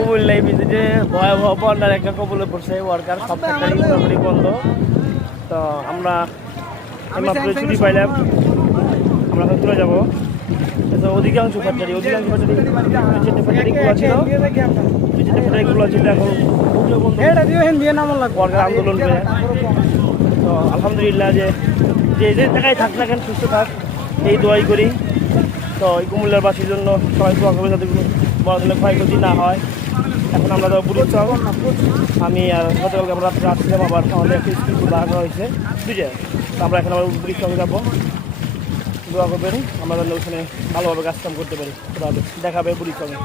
কুমিল্লায় ভিজিটে ভয়াবহ বন্যার একটা কবলে পড়ছে ওয়ার্কার সব ফ্যাক্টরি মোটামুটি বন্ধ। তো আমরা মাত্র ছুটি পাইলাম, আমরা এখন চলে যাবো। অধিকাংশ ফ্যাক্টরি যে ফ্যাক্টরি খোলা ছিল এখন ওয়ার্কার আন্দোলন করে। তো আলহামদুলিল্লাহ যে যে জায়গায় থাক না কেন সুস্থ থাক এই দোয়াই করি। তো এই কুমিল্লার বাসীর জন্য সবাই দোয়া করবে যাতে কোনো বড় ধরনের ক্ষয়ক্ষতি না হয়। এখন আমরা যাবো বুড়িচং। আমি আর গতকালকে আমরা রাত্রে আসছিলাম, আবার আমাদের একটা স্কুল ভাড়া করা হয়েছে বুঝে। তো আমরা এখন আবার বুড়িচং যাবো। দোয়া করবেন আমরা যেন ওখানে ভালোভাবে কাজ কাম করতে পারি। দেখাবে বুড়িচংয়ে।